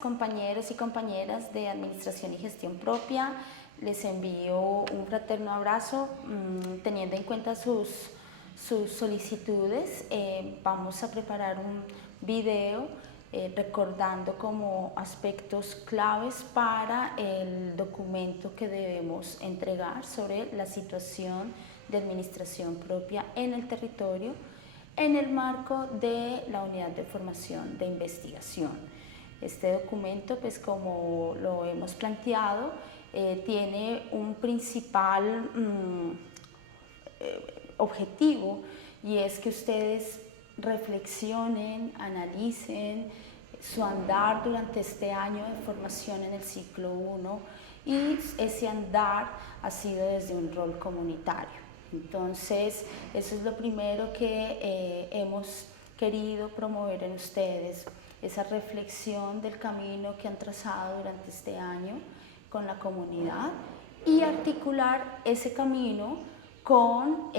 Compañeros y compañeras de Administración y Gestión Propia, les envío un fraterno abrazo. Teniendo en cuenta sus solicitudes, vamos a preparar un video recordando como aspectos claves para el documento que debemos entregar sobre la situación de administración propia en el territorio en el marco de la unidad de formación de investigación. Este documento, pues como lo hemos planteado, tiene un principal objetivo, y es que ustedes reflexionen, analicen su andar durante este año de formación en el ciclo 1, y ese andar ha sido desde un rol comunitario. Entonces, eso es lo primero que hemos querido promover en ustedes, esa reflexión del camino que han trazado durante este año con la comunidad y articular ese camino con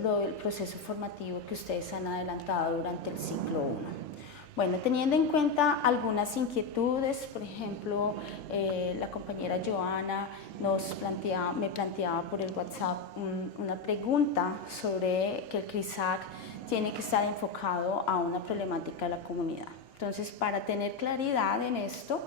lo del proceso formativo que ustedes han adelantado durante el ciclo 1. Bueno, teniendo en cuenta algunas inquietudes, por ejemplo, la compañera Joana me planteaba por el WhatsApp una pregunta sobre que el CRISAC tiene que estar enfocado a una problemática de la comunidad. Entonces, para tener claridad en esto,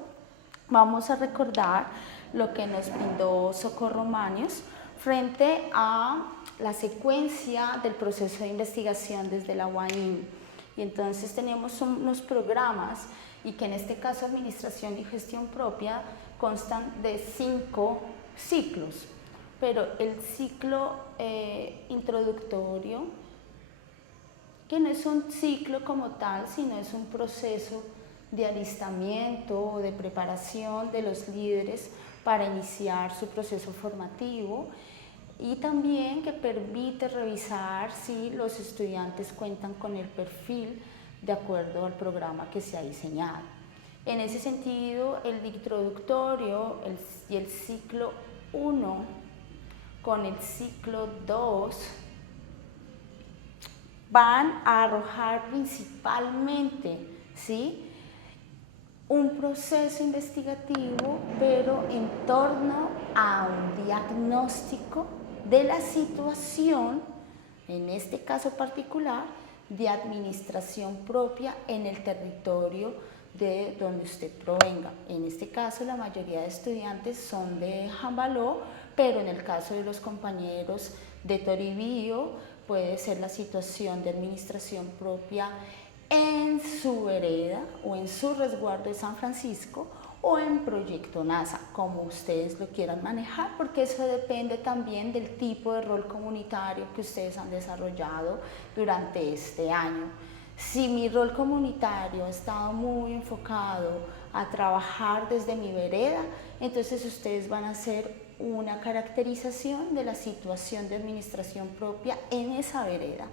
vamos a recordar lo que nos brindó Socorro Manios frente a la secuencia del proceso de investigación desde la UAIM. Y entonces tenemos unos programas, y que en este caso Administración y Gestión Propia constan de 5 ciclos, pero el ciclo introductorio, que no es un ciclo como tal, sino es un proceso de alistamiento o de preparación de los líderes para iniciar su proceso formativo, y también que permite revisar si los estudiantes cuentan con el perfil de acuerdo al programa que se ha diseñado. En ese sentido, el introductorio y el ciclo 1 con el ciclo 2 van a arrojar principalmente, ¿sí?, un proceso investigativo, pero en torno a un diagnóstico de la situación, en este caso particular, de administración propia en el territorio de donde usted provenga. En este caso, la mayoría de estudiantes son de Jambaló, pero en el caso de los compañeros de Toribío, puede ser la situación de administración propia en su vereda o en su resguardo de San Francisco o en Proyecto NASA, como ustedes lo quieran manejar, porque eso depende también del tipo de rol comunitario que ustedes han desarrollado durante este año. Si mi rol comunitario ha estado muy enfocado a trabajar desde mi vereda, entonces ustedes van a hacer una caracterización de la situación de administración propia en esa vereda.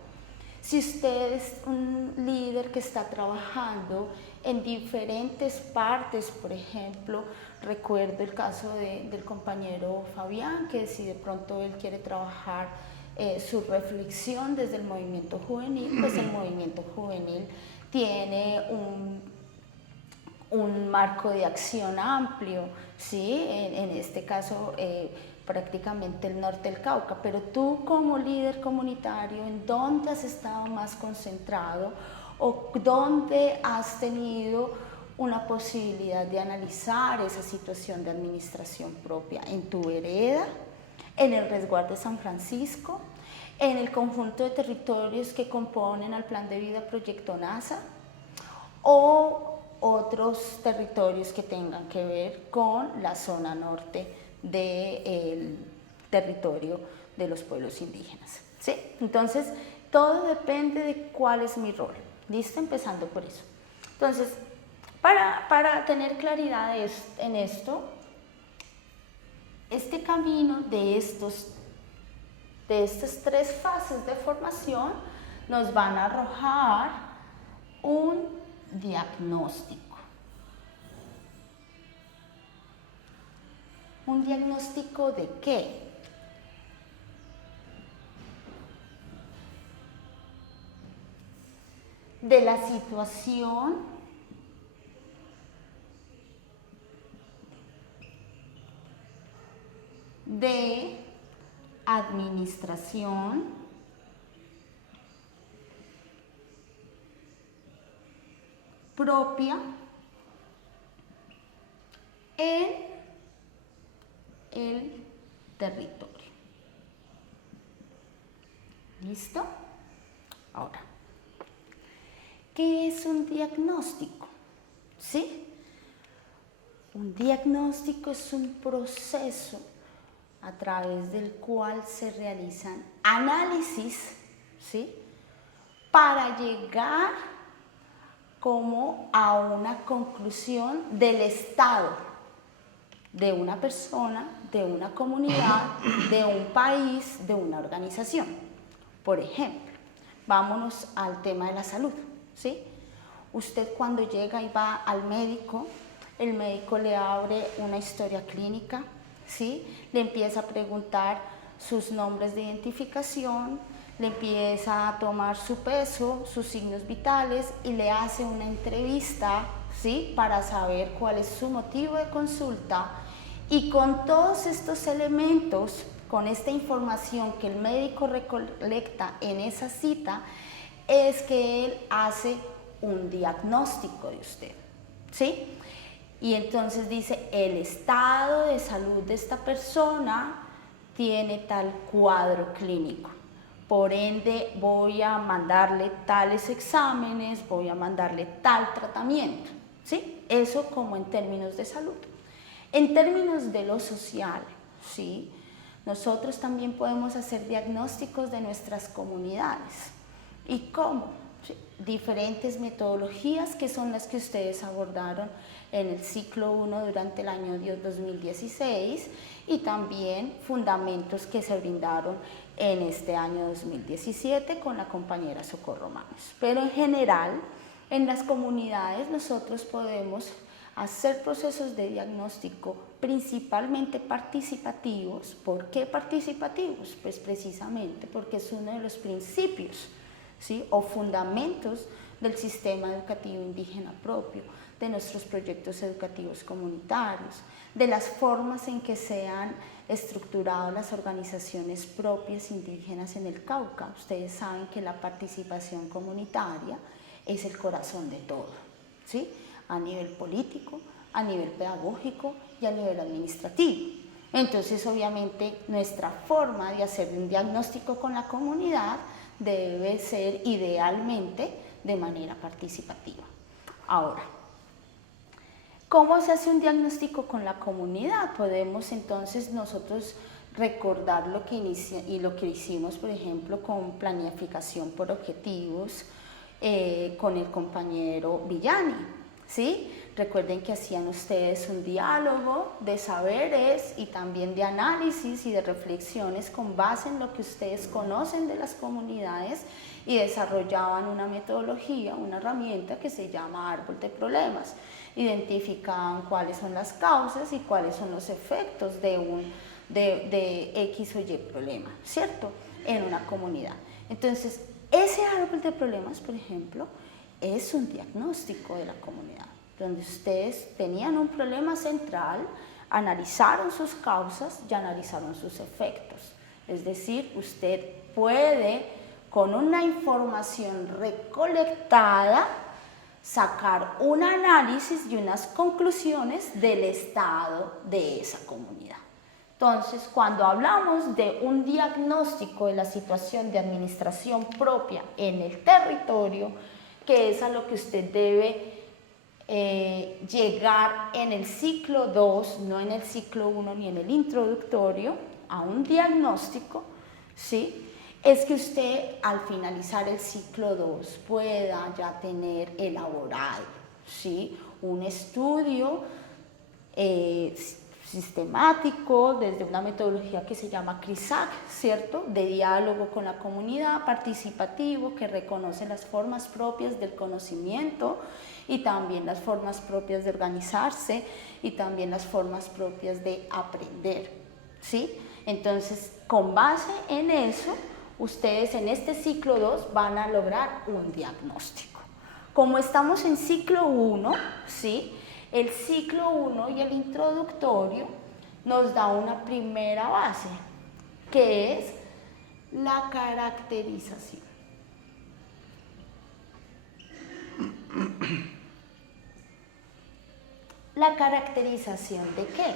Si usted es un líder que está trabajando en diferentes partes, por ejemplo, recuerdo el caso del compañero Fabián, que si de pronto él quiere trabajar su reflexión desde el movimiento juvenil, pues el movimiento juvenil tiene un marco de acción amplio, ¿sí? En este caso, prácticamente el norte del Cauca, pero tú como líder comunitario, ¿en dónde has estado más concentrado o dónde has tenido una posibilidad de analizar esa situación de administración propia? ¿En tu vereda, en el resguardo de San Francisco, en el conjunto de territorios que componen al Plan de Vida Proyecto NASA, o otros territorios que tengan que ver con la zona norte del territorio de los pueblos indígenas, ¿sí? Entonces, todo depende de cuál es mi rol. ¿Listo? Empezando por eso. Entonces, para tener claridad en esto, este camino de estas 3 fases de formación nos van a arrojar un diagnóstico. ¿Un diagnóstico de qué? De la situación de administración propia en el territorio. ¿Listo? Ahora, ¿qué es un diagnóstico? ¿Sí? Un diagnóstico es un proceso a través del cual se realizan análisis, ¿sí?, para llegar como a una conclusión del estado de una persona, de una comunidad, de un país, de una organización. Por ejemplo, vámonos al tema de la salud, ¿sí? Usted cuando llega y va al médico, el médico le abre una historia clínica, ¿sí? Le empieza a preguntar sus nombres de identificación, le empieza a tomar su peso, sus signos vitales y le hace una entrevista, ¿sí?, para saber cuál es su motivo de consulta. Y con todos estos elementos, con esta información que el médico recolecta en esa cita, es que él hace un diagnóstico de usted, ¿sí? Y entonces dice, el estado de salud de esta persona tiene tal cuadro clínico. Por ende, voy a mandarle tales exámenes, voy a mandarle tal tratamiento, ¿sí? Eso como en términos de salud. En términos de lo social, ¿sí?, nosotros también podemos hacer diagnósticos de nuestras comunidades. ¿Y cómo? ¿Sí? Diferentes metodologías que son las que ustedes abordaron en el ciclo 1 durante el año 2016 y también fundamentos que se brindaron en este año 2017 con la compañera Socorro Manos. Pero en general, en las comunidades nosotros podemos hacer procesos de diagnóstico principalmente participativos. ¿Por qué participativos? Pues precisamente porque es uno de los principios, ¿sí?, o fundamentos del sistema educativo indígena propio, de nuestros proyectos educativos comunitarios, de las formas en que se han estructurado las organizaciones propias indígenas en el Cauca. Ustedes saben que la participación comunitaria es el corazón de todo, ¿sí?, a nivel político, a nivel pedagógico y a nivel administrativo. Entonces, obviamente, nuestra forma de hacer un diagnóstico con la comunidad debe ser idealmente de manera participativa. Ahora, ¿cómo se hace un diagnóstico con la comunidad? Podemos entonces nosotros recordar lo que hicimos, por ejemplo, con planificación por objetivos con el compañero Villani, ¿sí? Recuerden que hacían ustedes un diálogo de saberes y también de análisis y de reflexiones con base en lo que ustedes conocen de las comunidades y desarrollaban una metodología, una herramienta que se llama árbol de problemas. Identificaban cuáles son las causas y cuáles son los efectos de X o Y problema, ¿cierto?, en una comunidad. Entonces, ese árbol de problemas, por ejemplo, es un diagnóstico de la comunidad, donde ustedes tenían un problema central, analizaron sus causas y analizaron sus efectos. Es decir, usted puede, con una información recolectada, sacar un análisis y unas conclusiones del estado de esa comunidad. Entonces, cuando hablamos de un diagnóstico de la situación de administración propia en el territorio, que es a lo que usted debe llegar en el ciclo 2, no en el ciclo 1 ni en el introductorio, a un diagnóstico, ¿sí?, es que usted al finalizar el ciclo 2 pueda ya tener elaborado, ¿sí?, un estudio sistemático desde una metodología que se llama CRISAC, ¿cierto?, de diálogo con la comunidad, participativo, que reconoce las formas propias del conocimiento y también las formas propias de organizarse y también las formas propias de aprender, ¿sí? Entonces, con base en eso, ustedes en este ciclo 2 van a lograr un diagnóstico. Como estamos en ciclo 1, ¿sí?, el ciclo 1 y el introductorio nos da una primera base, que es la caracterización. ¿La caracterización de qué?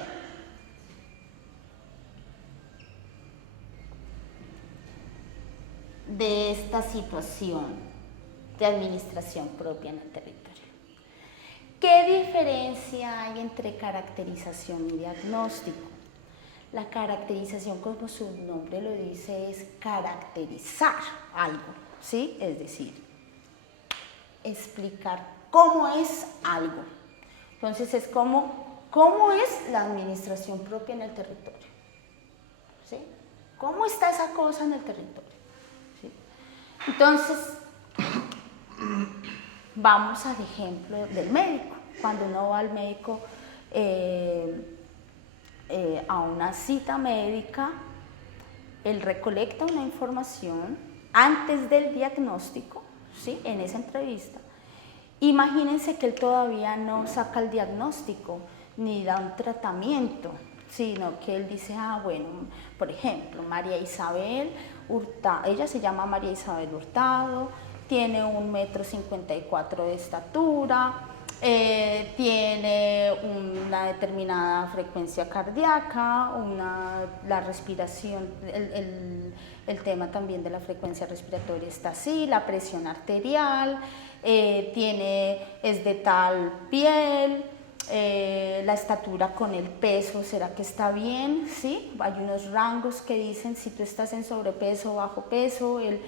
De esta situación de administración propia en el territorio. ¿Qué diferencia hay entre caracterización y diagnóstico? La caracterización, como su nombre lo dice, es caracterizar algo, ¿sí? Es decir, explicar cómo es algo. Entonces es cómo es la administración propia en el territorio, ¿sí? ¿Cómo está esa cosa en el territorio? ¿Sí? Entonces, vamos al ejemplo del médico. Cuando uno va al médico a una cita médica, él recolecta una información antes del diagnóstico, ¿sí? En esa entrevista. Imagínense que él todavía no saca el diagnóstico ni da un tratamiento, sino que él dice, bueno, por ejemplo, María Isabel Hurtado, ella se llama María Isabel Hurtado, tiene 1,54 m de estatura, tiene una determinada frecuencia cardíaca, la respiración, el tema también de la frecuencia respiratoria está así, la presión arterial, es de tal piel, la estatura con el peso, ¿será que está bien? ¿Sí? Hay unos rangos que dicen si tú estás en sobrepeso o bajo peso, él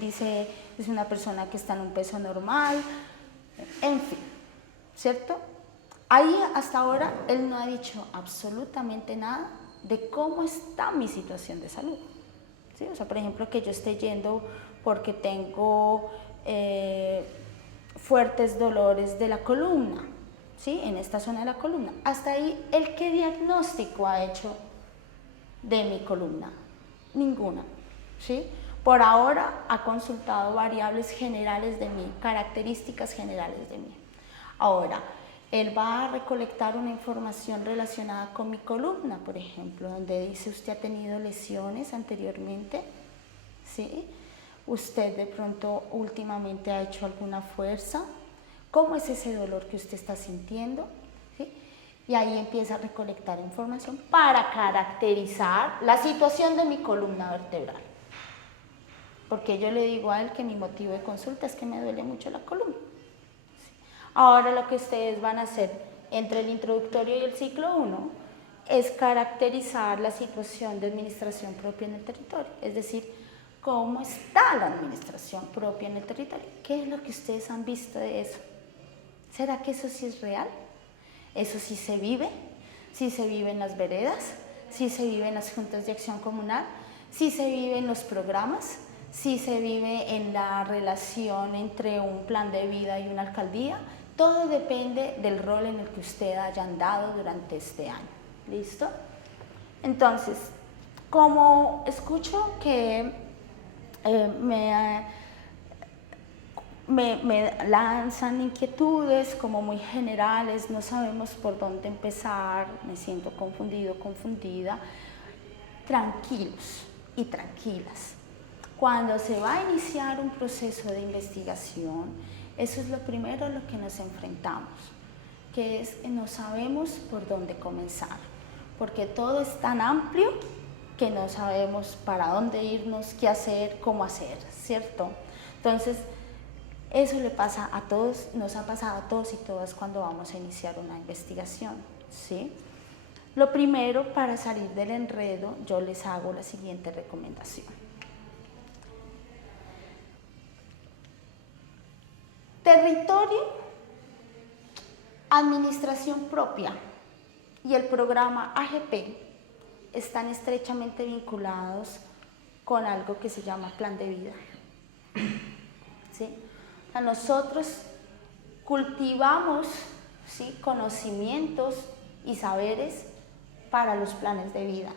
dice es una persona que está en un peso normal, en fin, ¿cierto? Ahí hasta ahora él no ha dicho absolutamente nada de cómo está mi situación de salud, ¿sí? O sea, por ejemplo, que yo esté yendo porque tengo fuertes dolores de la columna, ¿sí? En esta zona de la columna. Hasta ahí, ¿el qué diagnóstico ha hecho de mi columna? Ninguna, ¿sí? Por ahora ha consultado variables generales de mí, características generales de mí. Ahora, él va a recolectar una información relacionada con mi columna, por ejemplo, donde dice usted ha tenido lesiones anteriormente, ¿sí? Usted de pronto últimamente ha hecho alguna fuerza, ¿cómo es ese dolor que usted está sintiendo? ¿Sí? Y ahí empieza a recolectar información para caracterizar la situación de mi columna vertebral. Porque yo le digo a él que mi motivo de consulta es que me duele mucho la columna. ¿Sí? Ahora lo que ustedes van a hacer entre el introductorio y el ciclo 1 es caracterizar la situación de administración propia en el territorio, es decir, cómo está la administración propia en el territorio, qué es lo que ustedes han visto de eso. ¿Será que eso sí es real? ¿Eso sí se vive? ¿Sí se vive en las veredas? ¿Sí se vive en las juntas de acción comunal? ¿Sí se vive en los programas? ¿Sí se vive en la relación entre un plan de vida y una alcaldía? Todo depende del rol en el que usted haya andado durante este año. ¿Listo? Entonces, como escucho que me lanzan inquietudes como muy generales, no sabemos por dónde empezar, me siento confundido, confundida, tranquilos y tranquilas. Cuando se va a iniciar un proceso de investigación, eso es lo primero a lo que nos enfrentamos, que es que no sabemos por dónde comenzar, porque todo es tan amplio que no sabemos para dónde irnos, qué hacer, cómo hacer, ¿cierto? Entonces, eso le pasa a todos, nos ha pasado a todos y todas cuando vamos a iniciar una investigación, ¿sí? Lo primero, para salir del enredo, yo les hago la siguiente recomendación. Territorio, administración propia y el programa AGP están estrechamente vinculados con algo que se llama plan de vida, ¿sí? O sea, nosotros cultivamos, ¿sí?, conocimientos y saberes para los planes de vida,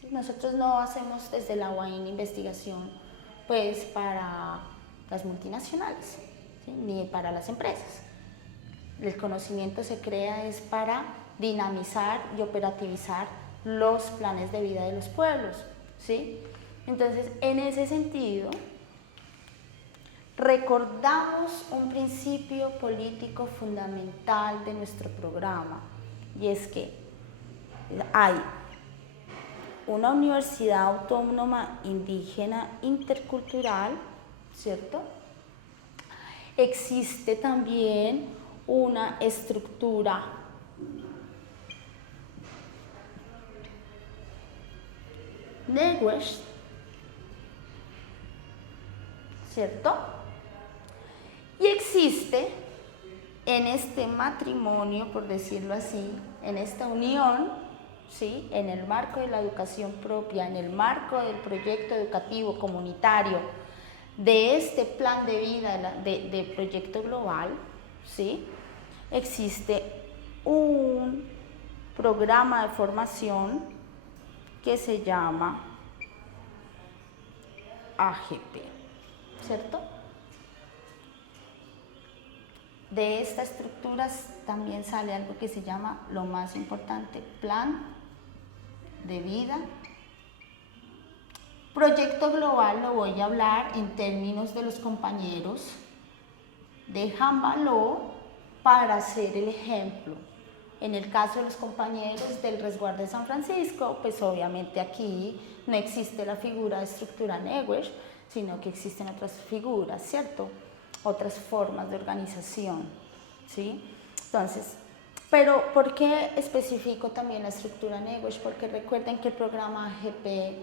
¿sí? Nosotros no hacemos desde la UAIN investigación pues para las multinacionales, ¿sí?, ni para las empresas. El conocimiento se crea es para dinamizar y operativizar los planes de vida de los pueblos, ¿sí? Entonces, en ese sentido, recordamos un principio político fundamental de nuestro programa, y es que hay una universidad autónoma indígena intercultural, ¿cierto? Existe también una estructura Neguesh, ¿cierto? Y existe en este matrimonio, por decirlo así, en esta unión, ¿sí? En el marco de la educación propia, en el marco del proyecto educativo comunitario, de este plan de vida de proyecto global, ¿sí? Existe un programa de formación que se llama AGP, ¿cierto? De estas estructuras también sale algo que se llama, lo más importante, plan de vida. Proyecto global lo voy a hablar en términos de los compañeros de Jambaló para hacer el ejemplo. En el caso de los compañeros del resguardo de San Francisco, pues obviamente aquí no existe la figura de estructura Neguesh, sino que existen otras figuras, ¿cierto? Otras formas de organización, ¿sí? Entonces, pero ¿por qué especifico también la estructura Neguesh? Porque recuerden que el programa AGP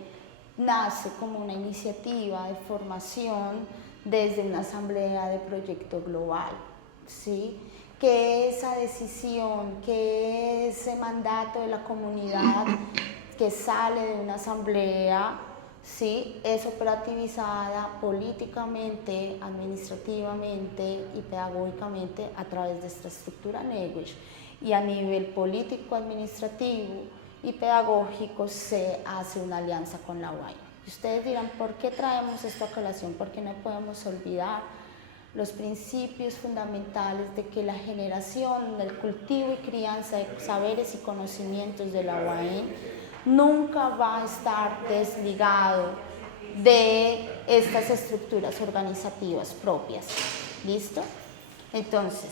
nace como una iniciativa de formación desde una asamblea de proyecto global, ¿sí? Que esa decisión, que ese mandato de la comunidad que sale de una asamblea, ¿sí? Es operativizada políticamente, administrativamente y pedagógicamente a través de esta estructura Neguesh. Y a nivel político, administrativo y pedagógico se hace una alianza con la UAI. Ustedes dirán, ¿por qué traemos esto a colación? Porque no podemos olvidar los principios fundamentales de que la generación, el cultivo y crianza de saberes y conocimientos de la UAI nunca va a estar desligado de estas estructuras organizativas propias. ¿Listo? Entonces,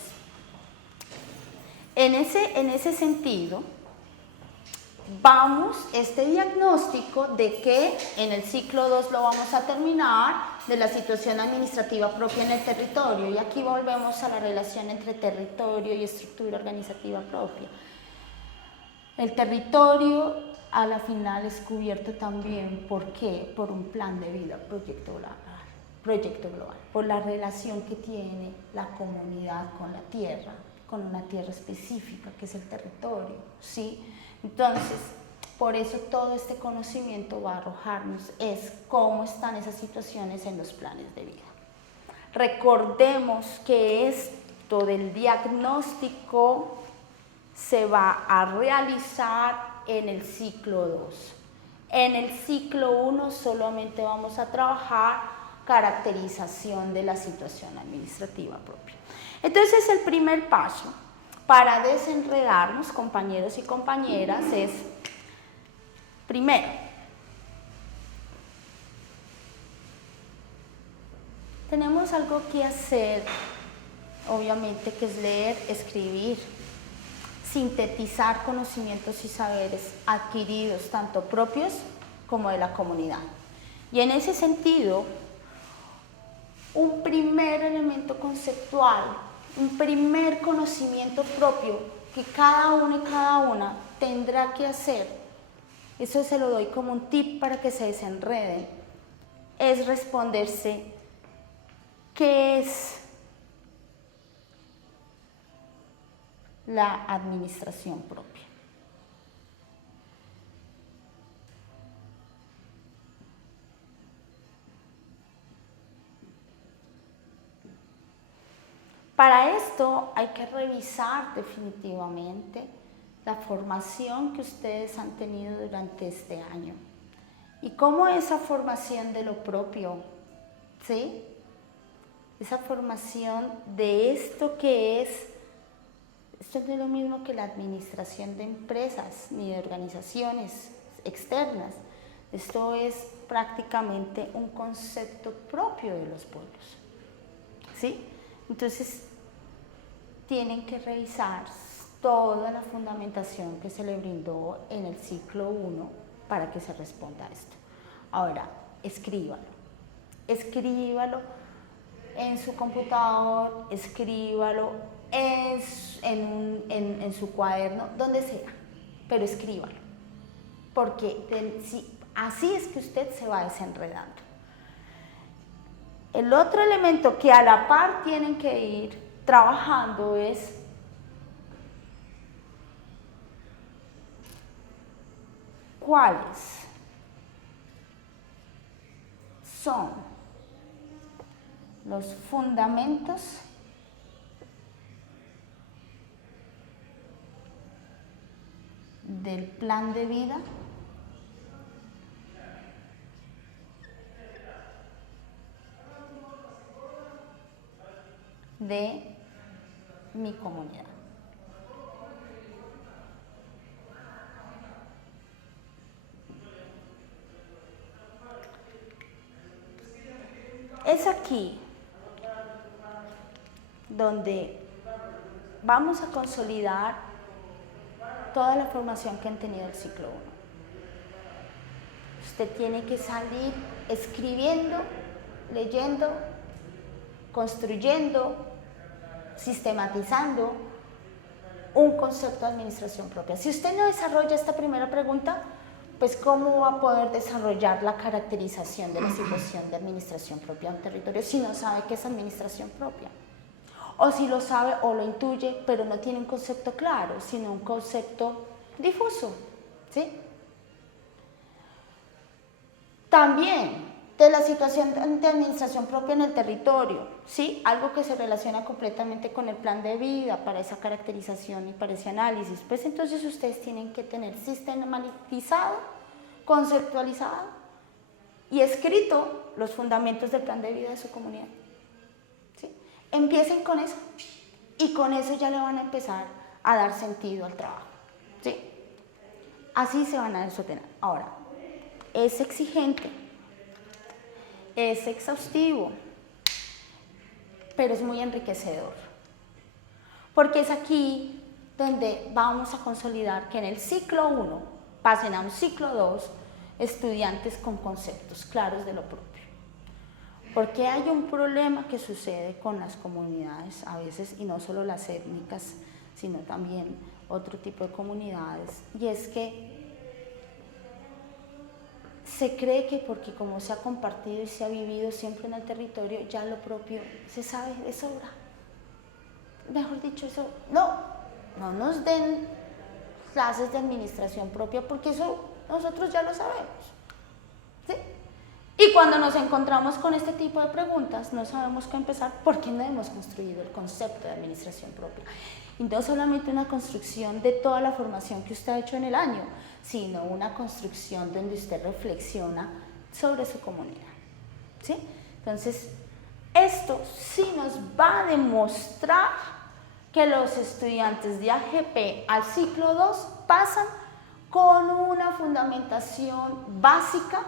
en ese sentido, vamos, este diagnóstico de que en el ciclo 2 lo vamos a terminar, de la situación administrativa propia en el territorio, y aquí volvemos a la relación entre territorio y estructura organizativa propia. El territorio a la final es cubierto también, ¿por qué? Por un plan de vida, proyecto global, por la relación que tiene la comunidad con la tierra, con una tierra específica que es el territorio, ¿sí? Entonces, por eso todo este conocimiento va a arrojarnos es cómo están esas situaciones en los planes de vida. Recordemos que esto del diagnóstico se va a realizar en el ciclo 2. En el ciclo 1 solamente vamos a trabajar caracterización de la situación administrativa propia. Entonces, el primer paso para desenredarnos, compañeros y compañeras, es, primero, tenemos algo que hacer, obviamente, que es leer, escribir, sintetizar conocimientos y saberes adquiridos, tanto propios como de la comunidad. Y en ese sentido, un primer elemento conceptual, un primer conocimiento propio que cada uno y cada una tendrá que hacer, eso se lo doy como un tip para que se desenreden, es responderse ¿qué es la administración propia? Para esto hay que revisar definitivamente la formación que ustedes han tenido durante este año y cómo esa formación de lo propio, ¿sí? Esa formación de esto que es Esto no es lo mismo que la administración de empresas ni de organizaciones externas. Esto es prácticamente un concepto propio de los pueblos, ¿sí? Entonces, tienen que revisar toda la fundamentación que se le brindó en el ciclo 1 para que se responda a esto. Ahora, escríbalo en su computador, escríbalo en su cuaderno, donde sea, pero escríbalo, porque así es que usted se va desenredando. El otro elemento que a la par tienen que ir trabajando es cuáles son los fundamentos del plan de vida de mi comunidad. Es aquí donde vamos a consolidar toda la formación que han tenido el ciclo 1. Usted tiene que salir escribiendo, leyendo, construyendo, sistematizando un concepto de administración propia. Si usted no desarrolla esta primera pregunta, pues ¿cómo va a poder desarrollar la caracterización de la situación de administración propia de un territorio si no sabe qué es administración propia? O si lo sabe o lo intuye, pero no tiene un concepto claro, sino un concepto difuso, ¿sí? También de la situación de administración propia en el territorio, ¿sí? Algo que se relaciona completamente con el plan de vida para esa caracterización y para ese análisis. Pues entonces ustedes tienen que tener sistematizado, conceptualizado y escrito los fundamentos del plan de vida de su comunidad, ¿sí? Empiecen con eso y con eso ya le van a empezar a dar sentido al trabajo, ¿sí? Así se van a desordenar. Ahora, es exigente, es exhaustivo, pero es muy enriquecedor, porque es aquí donde vamos a consolidar que en el ciclo 1 pasen a un ciclo 2 estudiantes con conceptos claros de lo propio. Porque hay un problema que sucede con las comunidades a veces, y no solo las étnicas, sino también otro tipo de comunidades, y es que se cree que porque como se ha compartido y se ha vivido siempre en el territorio, ya lo propio se sabe de sobra. Mejor dicho, eso no nos den clases de administración propia porque eso nosotros ya lo sabemos, ¿sí? Y cuando nos encontramos con este tipo de preguntas, no sabemos qué empezar porque no hemos construido el concepto de administración propia. Y no solamente una construcción de toda la formación que usted ha hecho en el año, sino una construcción donde usted reflexiona sobre su comunidad, ¿sí? Entonces, esto sí nos va a demostrar que los estudiantes de AGP al ciclo 2 pasan con una fundamentación básica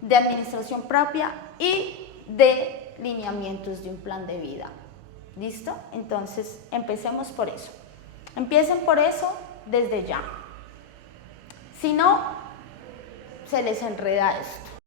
de administración propia y de lineamientos de un plan de vida. ¿Listo? Entonces, empecemos por eso. Empiecen por eso desde ya. Si no, se les enreda esto.